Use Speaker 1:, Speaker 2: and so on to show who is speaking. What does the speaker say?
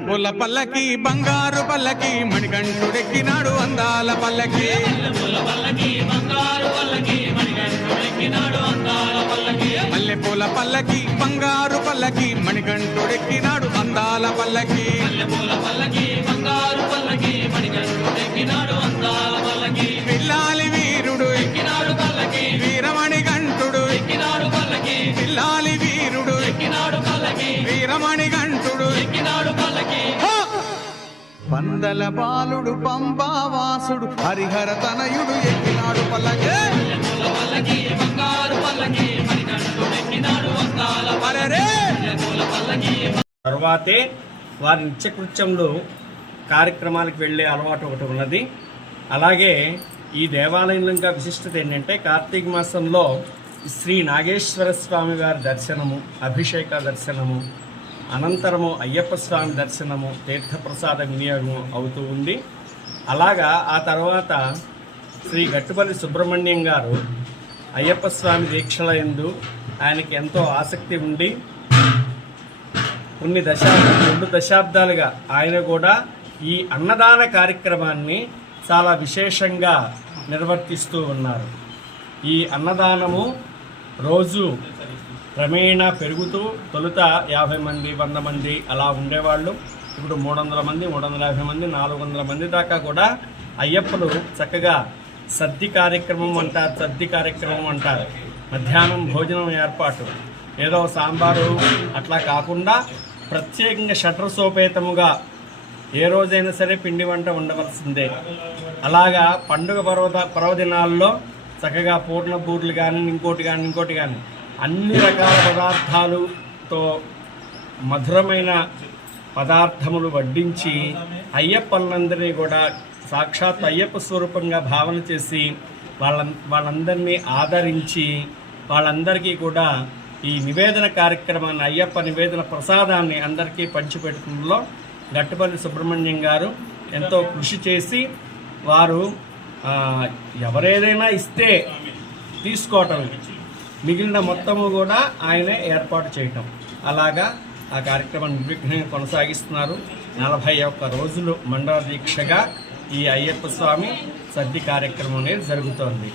Speaker 1: మల్లెపూల పల్లకి బంగారు పల్లకి మణికంఠుడెక్కినాడు అందాల పల్లకి. మల్లె పూల పల్లకి బంగారు పల్లకి మణికంఠుడెక్కినాడు అందాల పల్లకి పల్లకి బంగారు పల్లకి. పందల బాలుడు పంబావాసుడు హరిహర తనయుడు ఎక్కినాడు పల్లకే.
Speaker 2: తర్వాతే వారి నిత్యకృత్యంలో కార్యక్రమాలకు వెళ్ళే అలవాటు ఒకటి ఉన్నది. అలాగే ఈ దేవాలయంలో ఇంకా విశిష్టత ఏంటంటే కార్తీక మాసంలో శ్రీ నాగేశ్వర స్వామి వారి దర్శనము అభిషేక దర్శనము అనంతరము అయ్యప్ప స్వామి దర్శనము తీర్థప్రసాద వినియోగం అవుతూ ఉంది. అలాగా ఆ తర్వాత శ్రీ గట్టుపల్లి సుబ్రహ్మణ్యం గారు అయ్యప్ప స్వామి దీక్షల ఎందు ఆయనకి ఎంతో ఆసక్తి ఉండి కొన్ని దశాబ్దాలు రెండు దశాబ్దాలుగా ఆయన కూడా ఈ అన్నదాన కార్యక్రమాన్ని చాలా విశేషంగా నిర్వర్తిస్తూ ఉన్నారు. ఈ అన్నదానము రోజు క్రమేణా పెరుగుతూ తొలుత యాభై మంది వంద మంది అలా ఉండేవాళ్ళు. ఇప్పుడు మూడు వందల మంది మూడు వందల యాభై మంది నాలుగు వందల మంది దాకా కూడా అయ్యప్పలు చక్కగా సద్ది కార్యక్రమం అంటారు సద్ది కార్యక్రమం అంటారు. మధ్యాహ్నం భోజనం ఏర్పాటు. ఏదో సాంబారు అట్లా కాకుండా ప్రత్యేకంగా షటర్ సోపేతముగా ఏ రోజైనా సరే పిండి వంట ఉండవలసిందే. అలాగా పండుగ పర్వత పర్వదినాల్లో చక్కగా పూర్ణ బూర్లు కానీ ఇంకోటి కానీ ఇంకోటి కానీ అన్ని రకాల పదార్థాలుతో మధురమైన పదార్థములు వడ్డించి అయ్యప్పలందరినీ కూడా సాక్షాత్ అయ్యప్ప స్వరూపంగా భావన చేసి వాళ్ళ వాళ్ళందరినీ ఆదరించి వాళ్ళందరికీ కూడా ఈ నివేదన కార్యక్రమాన్ని అయ్యప్ప నివేదన ప్రసాదాన్ని అందరికీ పంచిపెట్టడంలో గట్టుపల్లి సుబ్రహ్మణ్యం గారు ఎంతో కృషి చేసి వారు ఎవరేదైనా ఇస్తే తీసుకోవటం మిగిలిన మొత్తము కూడా ఆయనే ఏర్పాటు చేయటం. అలాగా ఆ కార్యక్రమం నిర్విఘ్నంగా కొనసాగిస్తున్నారు. నలభై ఒక్క రోజులు మండల దీక్షగా ఈ అయ్యప్ప స్వామి సద్ది కార్యక్రమం అనేది జరుగుతోంది.